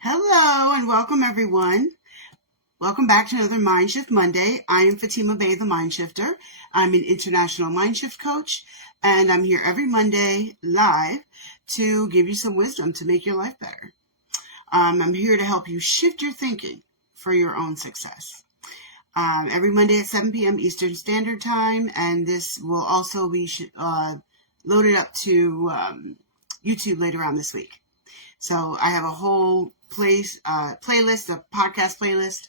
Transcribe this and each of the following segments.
Hello and welcome everyone. Welcome back to another MindShift Monday. I am Fatima Bay, the MindShifter. I'm an international MindShift coach, and I'm here every Monday live to give you some wisdom to make your life better. I'm here to help you shift your thinking for your own success. Every Monday at 7 p.m. Eastern Standard Time, and this will also be loaded up to YouTube later on this week. So I have a whole playlist, a podcast playlist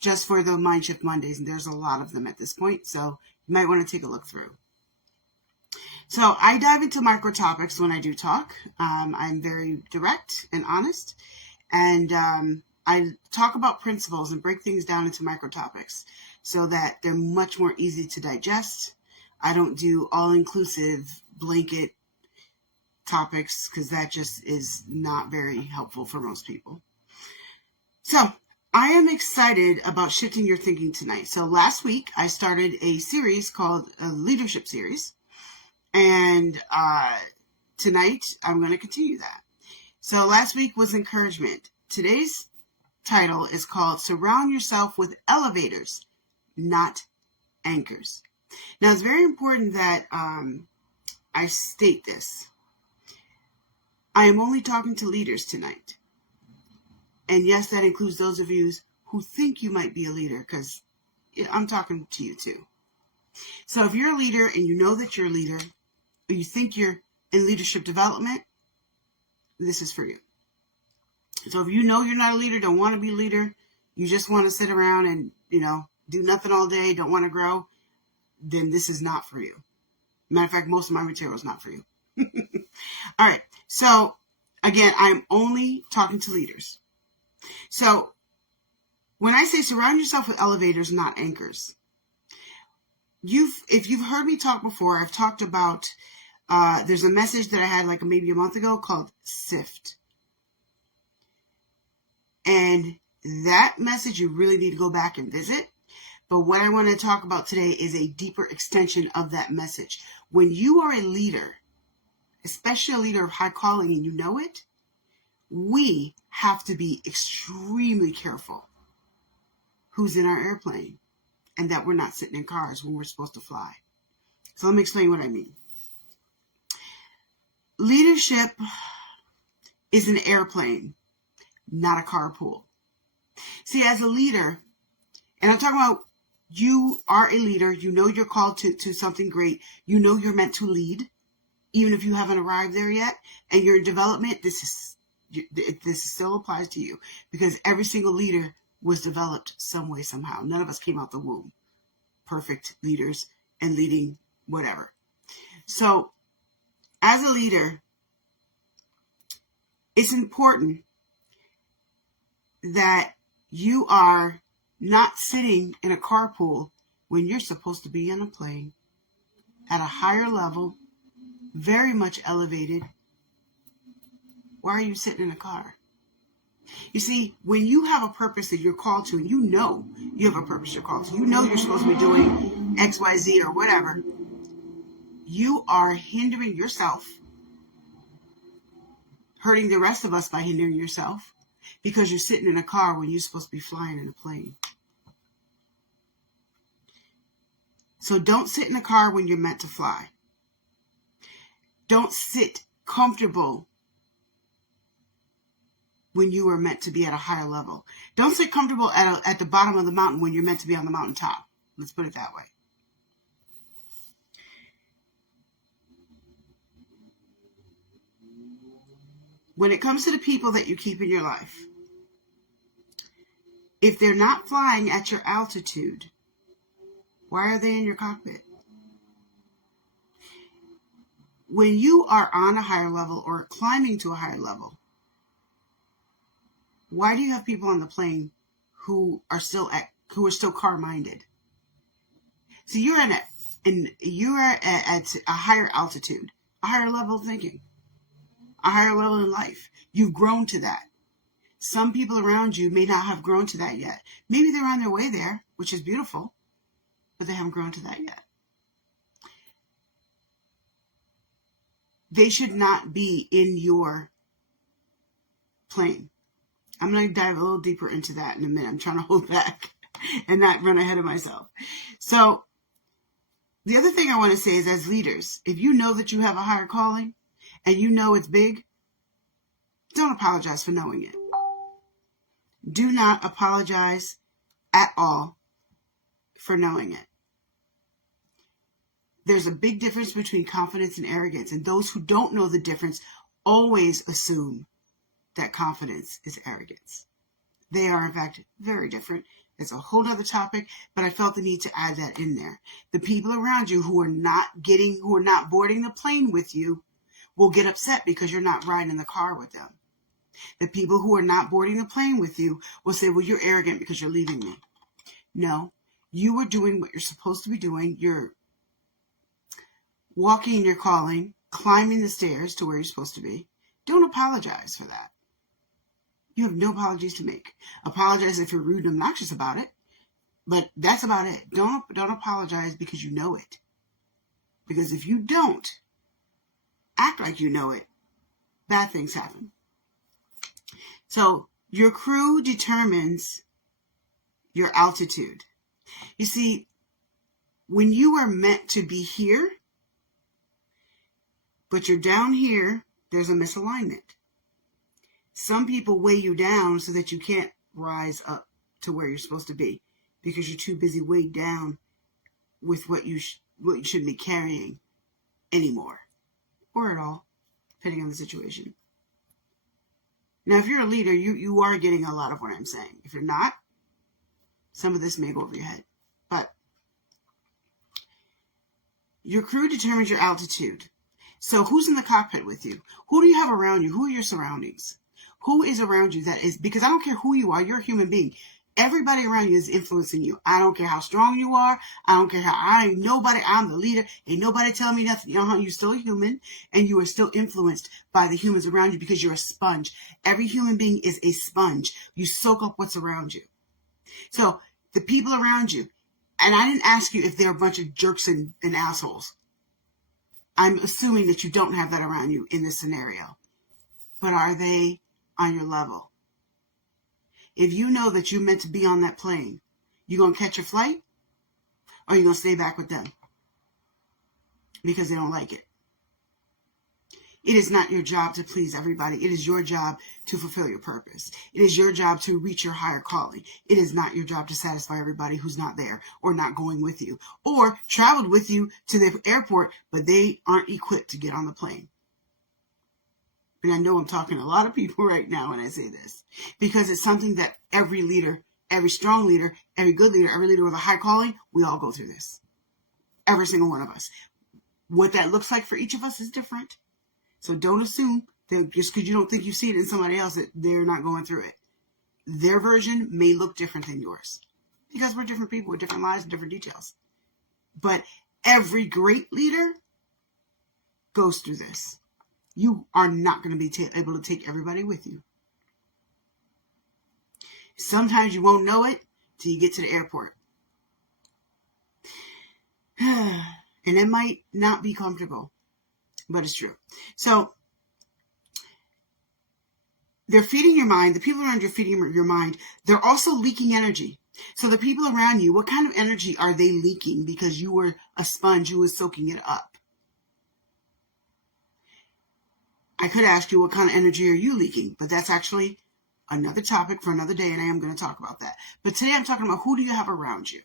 just for the MindShift Mondays, and there's a lot of them at this point, so you might want to take a look through. So I dive into micro topics when I do talk. I'm very direct and honest, and I talk about principles and break things down into micro topics so that they're much more easy to digest. I don't do all-inclusive blanket topics because that just is not very helpful for most people. So I am excited about shifting your thinking tonight. So last week I started a series called a leadership series, and tonight I'm going to continue that. So last week was encouragement. Today's title is called Surround Yourself with Elevators, Not Anchors. Now it's very important that I state this. I am only talking to leaders tonight. And yes, that includes those of you who think you might be a leader, because I'm talking to you too. So if you're a leader and you know that you're a leader, or you think you're in leadership development, this is for you. So if you know you're not a leader, don't want to be a leader, you just want to sit around and, do nothing all day, don't want to grow, then this is not for you. Matter of fact, most of my material is not for you. All right. So again, I'm only talking to leaders. So when I say surround yourself with elevators, not anchors, if you've heard me talk before, I've talked about, there's a message that I had like maybe a month ago called SIFT. And that message you really need to go back and visit. But what I want to talk about today is a deeper extension of that message. When you are a leader, especially a leader of high calling, and you know it, we have to be extremely careful who's in our airplane and that we're not sitting in cars when we're supposed to fly. So let me explain what I mean. Leadership is an airplane, not a carpool. See, as a leader, and I'm talking about you are a leader, you know you're called to something great, you know you're meant to lead, even if you haven't arrived there yet, and you're in development, this still applies to you, because every single leader was developed some way, somehow. None of us came out the womb perfect leaders and leading whatever. So as a leader, it's important that you are not sitting in a carpool when you're supposed to be in a plane at a higher level, very much elevated. Why are you sitting in a car? You see, when you have a purpose that you're called to, and you know you have a purpose you're called to, you know you're supposed to be doing X, Y, Z or whatever, you are hindering yourself, hurting the rest of us by hindering yourself, because you're sitting in a car when you're supposed to be flying in a plane. So don't sit in a car when you're meant to fly. Don't sit comfortable when you are meant to be at a higher level. Don't sit comfortable at the bottom of the mountain when you're meant to be on the mountaintop. Let's put it that way. When it comes to the people that you keep in your life, if they're not flying at your altitude, why are they in your cockpit? When you are on a higher level or climbing to a higher level, why do you have people on the plane who are still car-minded? So you're at a higher altitude, a higher level of thinking, a higher level in life. You've grown to that. Some people around you may not have grown to that yet. Maybe they're on their way there, which is beautiful, but they haven't grown to that yet. They should not be in your plane. I'm going to dive a little deeper into that in a minute. I'm trying to hold back and not run ahead of myself. So the other thing I want to say is, as leaders, if you know that you have a higher calling and you know it's big, don't apologize for knowing it. Do not apologize at all for knowing it. There's a big difference between confidence and arrogance, and those who don't know the difference always assume that confidence is arrogance. They are, in fact, very different. It's a whole other topic, but I felt the need to add that in there. The people around you who are not boarding the plane with you will get upset because you're not riding in the car with them. The people who are not boarding the plane with you will say, well, you're arrogant because you're leaving me. No, you are doing what you're supposed to be doing. You're walking in your calling, climbing the stairs to where you're supposed to be. Don't apologize for that. You have no apologies to make. Apologize if you're rude and obnoxious about it, but that's about it. Don't apologize because you know it. Because if you don't act like you know it, bad things happen. So your crew determines your altitude. You see, when you are meant to be here, but you're down here, there's a misalignment. Some people weigh you down so that you can't rise up to where you're supposed to be because you're too busy weighed down with what you shouldn't be carrying anymore, or at all, depending on the situation. Now, if you're a leader, you are getting a lot of what I'm saying. If you're not, some of this may go over your head. But your crew determines your altitude. So who's in the cockpit with you? Who do you have around you? Who are your surroundings? Who is around you that is, because I don't care who you are, you're a human being. Everybody around you is influencing you. I don't care how strong you are. I don't care I'm the leader. Ain't nobody telling me nothing. You're still a human and you are still influenced by the humans around you because you're a sponge. Every human being is a sponge. You soak up what's around you. So the people around you, and I didn't ask you if they're a bunch of jerks and assholes. I'm assuming that you don't have that around you in this scenario. But are they on your level? If you know that you're meant to be on that plane, you going to catch your flight? Or are you going to stay back with them? Because they don't like it. It is not your job to please everybody. It is your job to fulfill your purpose. It is your job to reach your higher calling. It is not your job to satisfy everybody who's not there or not going with you or traveled with you to the airport, but they aren't equipped to get on the plane. And I know I'm talking to a lot of people right now when I say this because it's something that every leader, every strong leader, every good leader, every leader with a high calling, we all go through this. Every single one of us. What that looks like for each of us is different. So don't assume that just because you don't think you see it in somebody else that they're not going through it. Their version may look different than yours because we're different people with different lives and different details. But every great leader goes through this. You are not going to be able to take everybody with you. Sometimes you won't know it till you get to the airport. And it might not be comfortable, but it's true. So they're feeding your mind. The people around you are feeding your mind. They're also leaking energy. So the people around you, what kind of energy are they leaking? Because you were a sponge, you were soaking it up. I could ask you what kind of energy are you leaking, but that's actually another topic for another day, and I am going to talk about that. But today I'm talking about who do you have around you?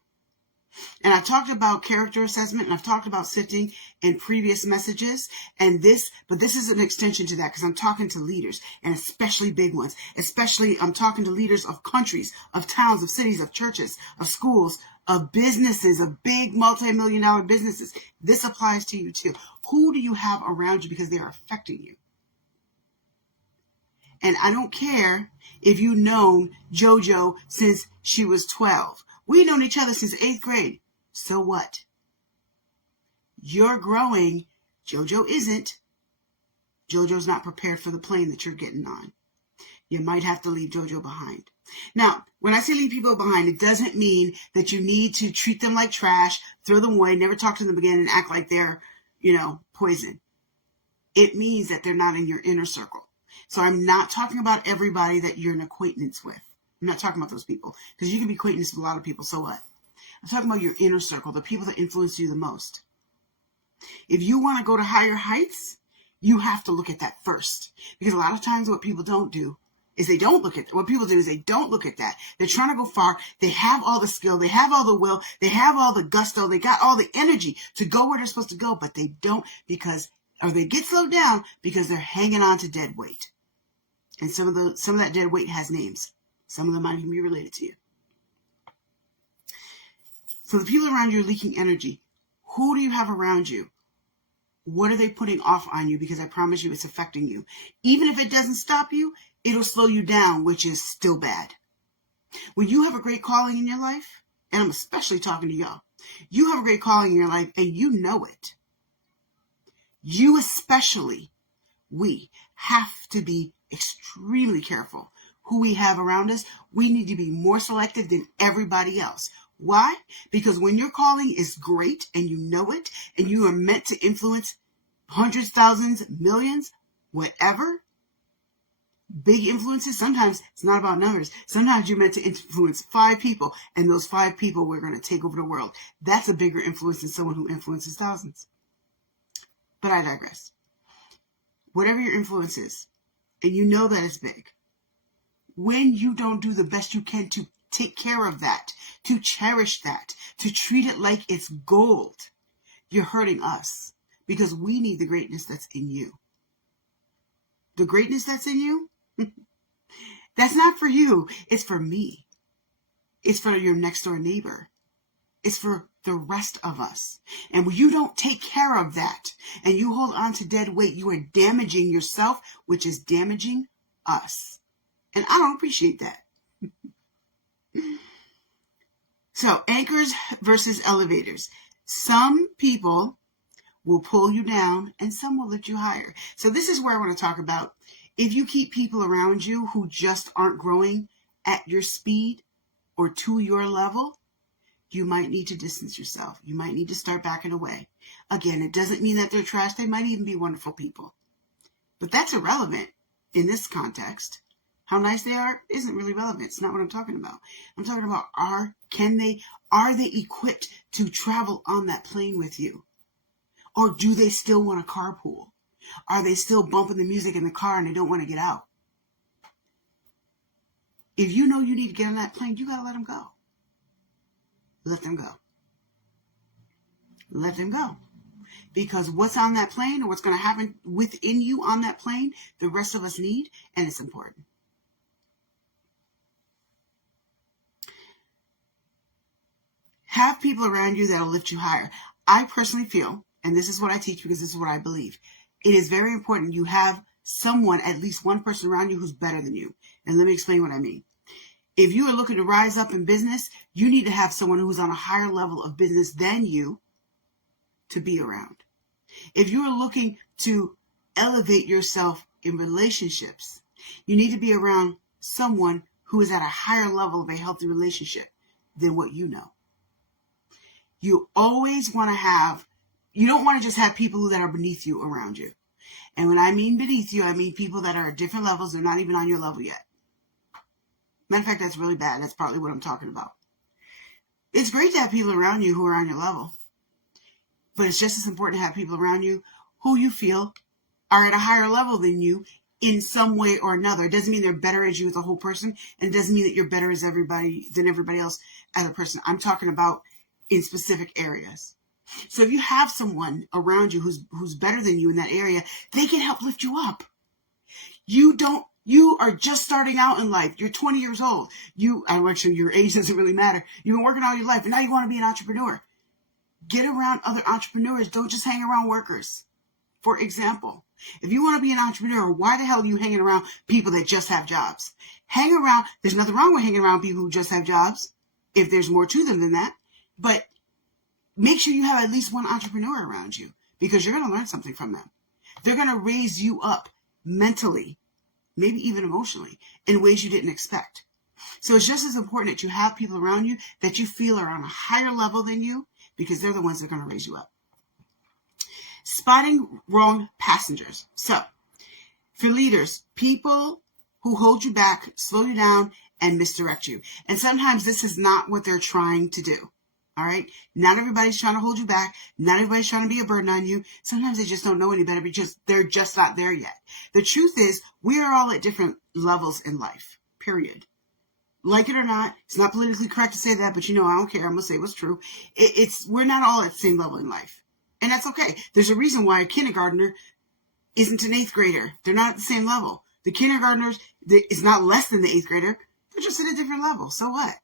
And I talked about character assessment, and I've talked about sifting in previous messages, but this is an extension to that because I'm talking to leaders, and especially big ones. Especially I'm talking to leaders of countries, of towns, of cities, of churches, of schools, of businesses, of big multi-million-dollar businesses. This applies to you too. Who do you have around you because they are affecting you? And I don't care if you've known JoJo since she was 12. We've known each other since 8th grade. So what? You're growing. JoJo isn't. JoJo's not prepared for the plane that you're getting on. You might have to leave JoJo behind. Now, when I say leave people behind, it doesn't mean that you need to treat them like trash, throw them away, never talk to them again, and act like they're, poison. It means that they're not in your inner circle. So I'm not talking about everybody that you're an acquaintance with. I'm not talking about those people, because you can be acquaintance with a lot of people, so what? I'm talking about your inner circle, the people that influence you the most. If you want to go to higher heights, you have to look at that first. Because a lot of times what people don't do is they don't look at that. What people do is they don't look at that. They're trying to go far. They have all the skill. They have all the will. They have all the gusto. They got all the energy to go where they're supposed to go, but they don't or they get slowed down because they're hanging on to dead weight. And some of that dead weight has names. Some of them might even be related to you. So the people around you are leaking energy. Who do you have around you? What are they putting off on you? Because I promise you it's affecting you. Even if it doesn't stop you, it'll slow you down, which is still bad. When you have a great calling in your life, and I'm especially talking to y'all, you have a great calling in your life and you know it. You especially, we have to be extremely careful who we have around us. We need to be more selective than everybody else. Why? Because when your calling is great and you know it, and you are meant to influence hundreds, thousands, millions, whatever, big influences, sometimes it's not about numbers. Sometimes you're meant to influence 5 people, and those 5 people we're going to take over the world. That's a bigger influence than someone who influences thousands. But I digress. Whatever your influence is, and you know that it's big, when you don't do the best you can to take care of that, to cherish that, to treat it like it's gold, you're hurting us, because we need the greatness that's in you. The greatness that's in you, that's not for you. It's for me. It's for your next door neighbor. It's for the rest of us. And when you don't take care of that and you hold on to dead weight, you are damaging yourself, which is damaging us. And I don't appreciate that. So, anchors versus elevators. Some people will pull you down and some will lift you higher. So this is where I want to talk about, if you keep people around you who just aren't growing at your speed or to your level, you might need to distance yourself. You might need to start backing away. Again, it doesn't mean that they're trash. They might even be wonderful people. But that's irrelevant in this context. How nice they are isn't really relevant. It's not what I'm talking about. I'm talking about are they equipped to travel on that plane with you? Or do they still want to carpool? Are they still bumping the music in the car and they don't want to get out? If you know you need to get on that plane, you got to let them go. Let them go. Let them go. Because what's on that plane or what's going to happen within you on that plane, the rest of us need, and it's important. Have people around you that will lift you higher. I personally feel, and this is what I teach because this is what I believe, it is very important you have someone, at least one person around you who's better than you. And let me explain what I mean. If you are looking to rise up in business, you need to have someone who's on a higher level of business than you to be around. If you are looking to elevate yourself in relationships, you need to be around someone who is at a higher level of a healthy relationship than what you know. You always want to you don't want to just have people that are beneath you around you. And when I mean beneath you, I mean people that are at different levels. They're not even on your level yet. Matter of fact, that's really bad. That's partly what I'm talking about. It's great to have people around you who are on your level. But it's just as important to have people around you who you feel are at a higher level than you in some way or another. It doesn't mean they're better as you as a whole person. And it doesn't mean that you're better as than everybody else as a person. I'm talking about in specific areas. So if you have someone around you who's better than you in that area, they can help lift you up. You are just starting out in life. You're 20 years old. Actually, your age doesn't really matter. You've been working all your life, and now you want to be an entrepreneur. Get around other entrepreneurs. Don't just hang around workers. For example, if you want to be an entrepreneur, why the hell are you hanging around people that just have jobs? There's nothing wrong with hanging around people who just have jobs, if there's more to them than that. But make sure you have at least one entrepreneur around you, because you're going to learn something from them. They're going to raise you up mentally, maybe even emotionally, in ways you didn't expect. So it's just as important that you have people around you that you feel are on a higher level than you, because they're the ones that are going to raise you up. Spotting wrong passengers. So For leaders, people who hold you back, slow you down, and misdirect you. And sometimes this is not what they're trying to do. All right? Not everybody's trying to hold you back. Not everybody's trying to be a burden on you. Sometimes they just don't know any better because they're just not there yet. The truth is, we are all at different levels in life, period. Like it or not, it's not politically correct to say that, but I don't care. I'm going to say what's true. We're not all at the same level in life. And that's okay. There's a reason why a kindergartner isn't an 8th grader. They're not at the same level. The kindergartners is not less than the 8th grader. They're just at a different level. So what?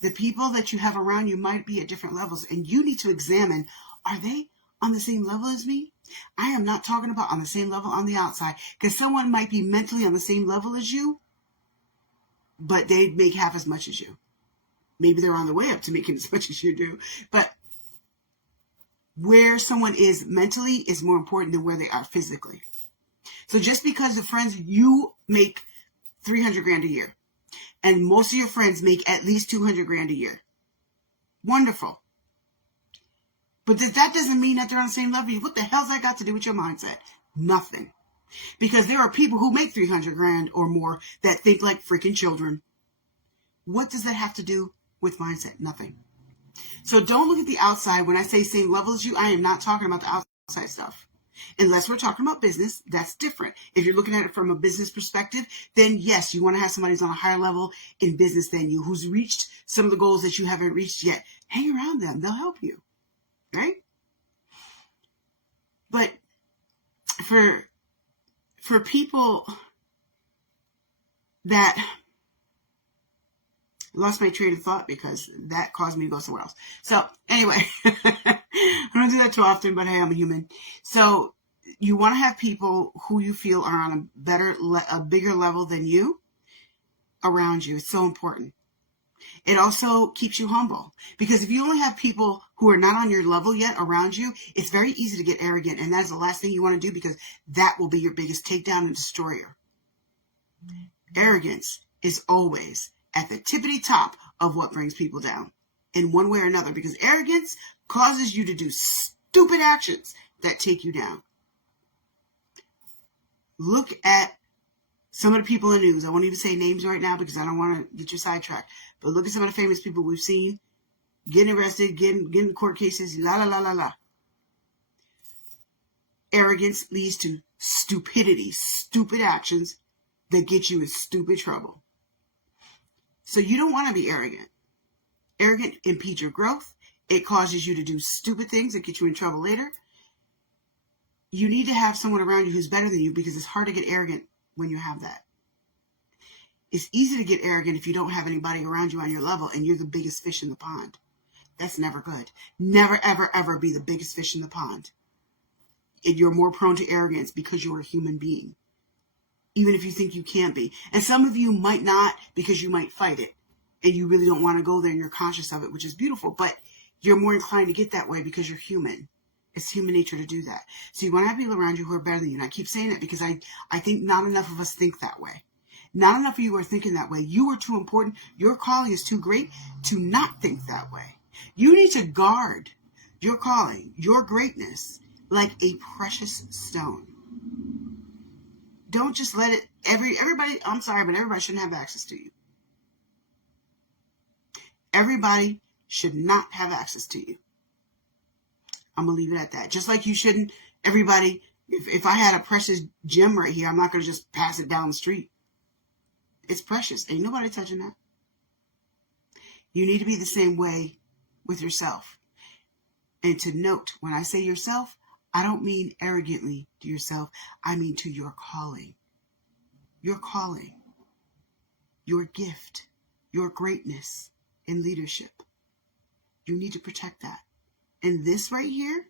The people that you have around you might be at different levels, and you need to examine, are they on the same level as me? I am not talking about on the same level on the outside, because someone might be mentally on the same level as you, but they make half as much as you. Maybe they're on the way up to making as much as you do, but where someone is mentally is more important than where they are physically. So just because the friends, you make $300,000 a year, and most of your friends make at least $200,000 a year. Wonderful. But that doesn't mean that they're on the same level. What the hell's that got to do with your mindset? Nothing. Because there are people who make $300,000 or more that think like freaking children. What does that have to do with mindset? Nothing. So don't look at the outside. When I say same level as you, I am not talking about the outside stuff. Unless we're talking about business, that's different. If you're looking at it from a business perspective, then yes, you want to have somebody who's on a higher level in business than you, who's reached some of the goals that you haven't reached yet. Hang around them. They'll help you. Right? But for people that lost my train of thought because that caused me to go somewhere else. So anyway, I don't do that too often, but hey, I'm a human. So you want to have people who you feel are on a bigger level than you around you. It's so important. It also keeps you humble, because if you only have people who are not on your level yet around you, it's very easy to get arrogant. And that's the last thing you want to do, because that will be your biggest takedown and destroyer. Arrogance is always at the tippity top of what brings people down in one way or another, because arrogance causes you to do stupid actions that take you down. Look at some of the people in the news. I won't even say names right now because I don't want to get you sidetracked. But look at some of the famous people we've seen getting arrested, getting court cases, la la la la la. Arrogance leads to stupidity, stupid actions that get you in stupid trouble. So you don't want to be arrogant. Arrogant impedes your growth. It causes you to do stupid things that get you in trouble later. You need to have someone around you who's better than you, because it's hard to get arrogant when you have that. It's easy to get arrogant if you don't have anybody around you on your level and you're the biggest fish in the pond. That's never good. Never, ever, ever be the biggest fish in the pond. And you're more prone to arrogance because you're a human being, even if you think you can't be. And some of you might not, because you might fight it and you really don't want to go there and you're conscious of it, which is beautiful, but you're more inclined to get that way because you're human. It's human nature to do that. So you want to have people around you who are better than you. And I keep saying that because I think not enough of us think that way. Not enough of you are thinking that way. You are too important. Your calling is too great to not think that way. You need to guard your calling, your greatness, like a precious stone. Don't just let it, everybody, I'm sorry, but everybody shouldn't have access to you. Everybody should not have access to you. I'm going to leave it at that. Just like you shouldn't, everybody, if I had a precious gem right here, I'm not going to just pass it down the street. It's precious. Ain't nobody touching that. You need to be the same way with yourself. And to note, when I say yourself, I don't mean arrogantly to yourself. I mean to your calling. Your calling. Your gift. Your greatness in leadership. You need to protect that. And this right here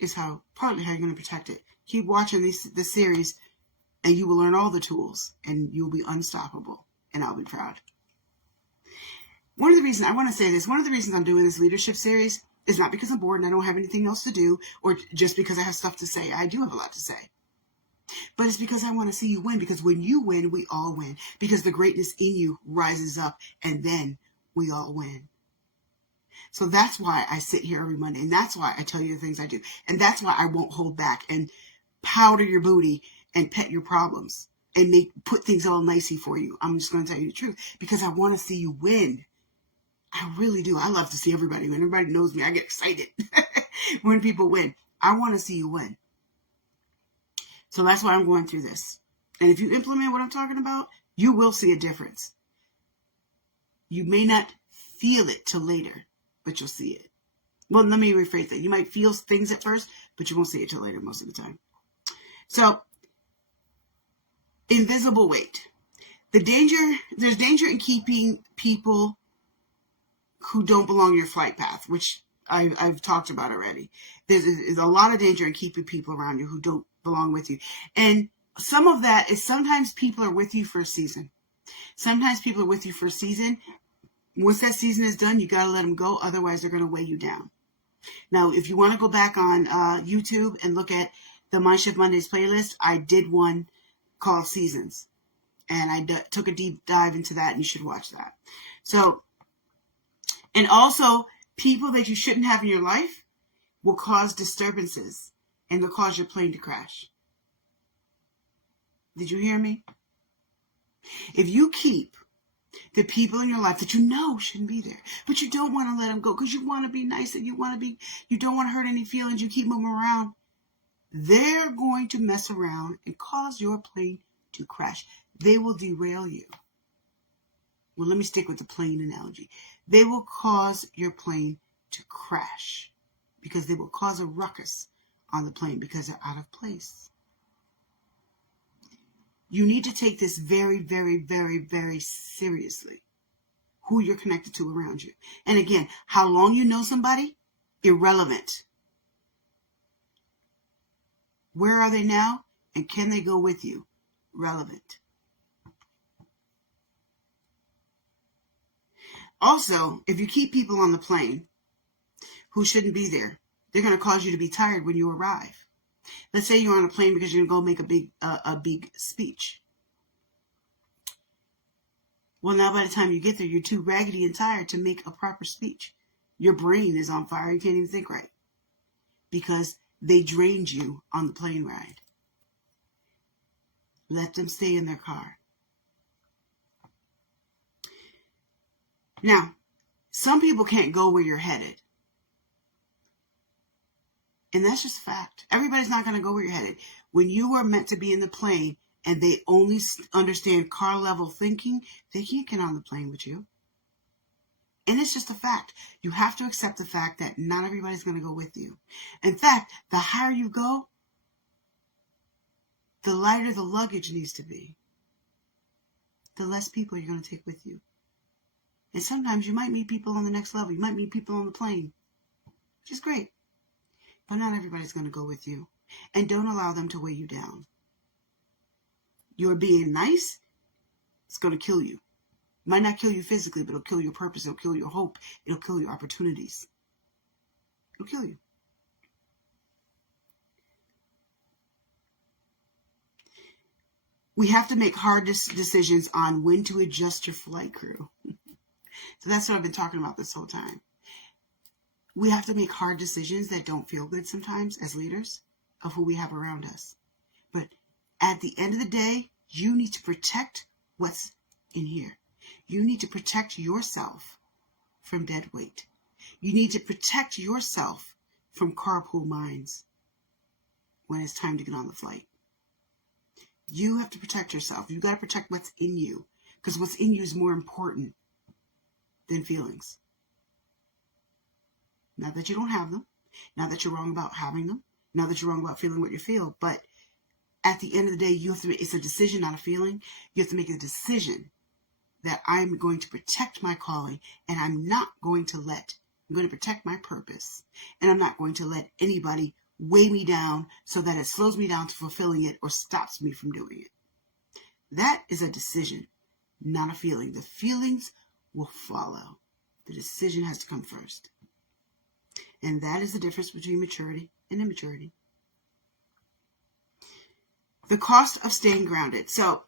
is partly how you're going to protect it. Keep watching this series, and you will learn all the tools, and you'll be unstoppable, and I'll be proud. One of the reasons I'm doing this leadership series is not because I'm bored and I don't have anything else to do, or just because I have stuff to say. I do have a lot to say. But it's because I want to see you win, because when you win, we all win, because the greatness in you rises up, and then we all win. So that's why I sit here every Monday, and that's why I tell you the things I do, and that's why I won't hold back and powder your booty and pet your problems and put things all nicey for you. I'm just going to tell you the truth because I want to see you win. I really do. I love to see everybody win. Everybody knows me. I get excited when people win. I want to see you win. So that's why I'm going through this. And if you implement what I'm talking about, you will see a difference. You may not feel it till later, but you'll see it. Well, let me rephrase that. You might feel things at first, but you won't see it till later most of the time. So, invisible weight. There's danger in keeping people who don't belong in your flight path, which I've talked about already. There's a lot of danger in keeping people around you who don't belong with you. And some of that is sometimes people are with you for a season. Sometimes people are with you for a season. Once that season is done, you got to let them go. Otherwise, they're going to weigh you down. Now, if you want to go back on YouTube and look at the MindShift Mondays playlist, I did one called Seasons. And I took a deep dive into that, and you should watch that. So, and also, people that you shouldn't have in your life will cause disturbances, and they'll cause your plane to crash. Did you hear me? If you keep the people in your life that you know shouldn't be there, but you don't want to let them go because you want to be nice and you don't want to hurt any feelings, you keep them around, they're going to mess around and cause your plane to crash. They will derail you. Well, let me stick with the plane analogy. They will cause your plane to crash because they will cause a ruckus on the plane because they're out of place. You need to take this very, very, very, very seriously, who you're connected to around you. And again, how long you know somebody, irrelevant. Where are they now? And can they go with you? Relevant. Also, if you keep people on the plane who shouldn't be there, they're going to cause you to be tired when you arrive. Let's say you're on a plane because you're going to go make a big speech. Well, now by the time you get there, you're too raggedy and tired to make a proper speech. Your brain is on fire. You can't even think right because they drained you on the plane ride. Let them stay in their car. Now, some people can't go where you're headed. And that's just fact. Everybody's not going to go where you're headed. When you are meant to be in the plane and they only understand car level thinking, they can't get on the plane with you. And it's just a fact. You have to accept the fact that not everybody's going to go with you. In fact, the higher you go, the lighter the luggage needs to be. The less people you're going to take with you. And sometimes you might meet people on the next level. You might meet people on the plane, which is great. But not everybody's going to go with you. And don't allow them to weigh you down. You're being nice, it's going to kill you. It might not kill you physically, but it'll kill your purpose. It'll kill your hope. It'll kill your opportunities. It'll kill you. We have to make hard decisions on when to adjust your flight crew. So that's what I've been talking about this whole time. We have to make hard decisions that don't feel good sometimes as leaders of who we have around us. But at the end of the day, you need to protect what's in here. You need to protect yourself from dead weight. You need to protect yourself from carpool minds when it's time to get on the flight. You have to protect yourself. You got to protect what's in you because what's in you is more important than feelings. Not that you don't have them, not that you're wrong about having them, not that you're wrong about feeling what you feel, but at the end of the day, you have to make, it's a decision, not a feeling. You have to make a decision that I'm going to protect my calling and I'm going to protect my purpose and I'm not going to let anybody weigh me down so that it slows me down to fulfilling it or stops me from doing it. That is a decision, not a feeling. The feelings will follow. The decision has to come first. And that is the difference between maturity and immaturity. The cost of staying grounded. So,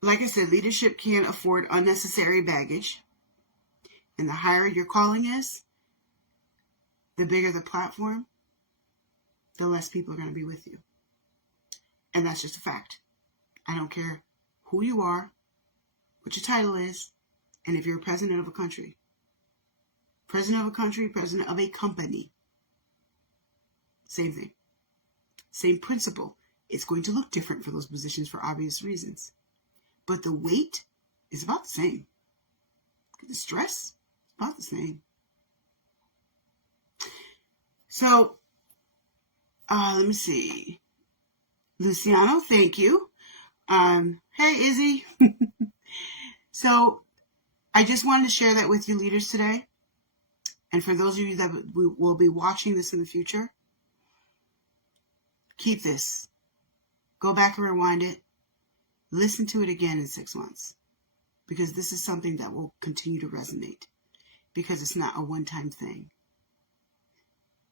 like I said, leadership can't afford unnecessary baggage. And the higher your calling is, the bigger the platform, the less people are going to be with you. And that's just a fact. I don't care who you are, what your title is, and if you're president of a country. President of a country, president of a company. Same thing. Same principle. It's going to look different for those positions for obvious reasons. But the weight is about the same. The stress is about the same. So, let me see. Luciano, thank you. Hey, Izzy. So, I just wanted to share that with you leaders today. And for those of you that will be watching this in the future, keep this. Go back and rewind it. Listen to it again in 6 months. Because this is something that will continue to resonate. Because it's not a one-time thing.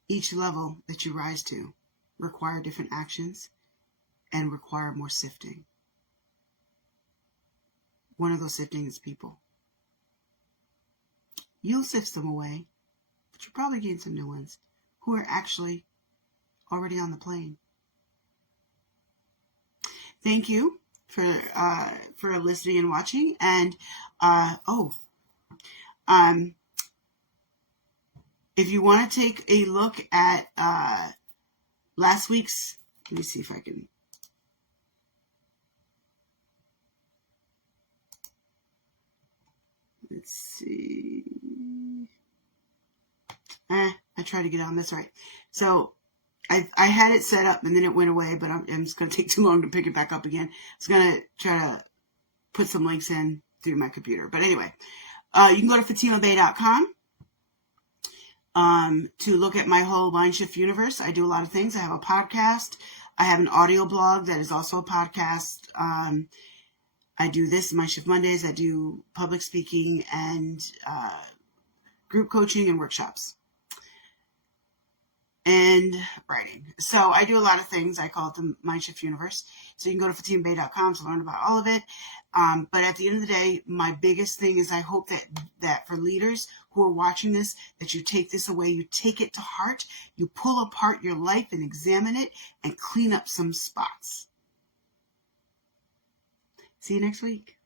Each level that you rise to require different actions and require more sifting. One of those sifting is people. You'll sift some away, but you'll probably gain some new ones who are actually already on the plane. Thank you for listening and watching. And if you want to take a look at last week's, let me see if I can. Let's see. I tried to get on. That's right. So I had it set up and then it went away, but I'm just going to take too long to pick it back up again. I was going to try to put some links in through my computer. But anyway, you can go to fatimabay.com to look at my whole MindShift universe. I do a lot of things. I have a podcast. I have an audio blog that is also a podcast. I do this, MindShift Mondays. I do public speaking and group coaching and workshops. And writing. So I do a lot of things. I call it the MindShift universe. So you can go to fatimabay.com to learn about all of it. But at the end of the day, my biggest thing is I hope that for leaders who are watching this, that you take this away, you take it to heart, you pull apart your life and examine it and clean up some spots. See you next week.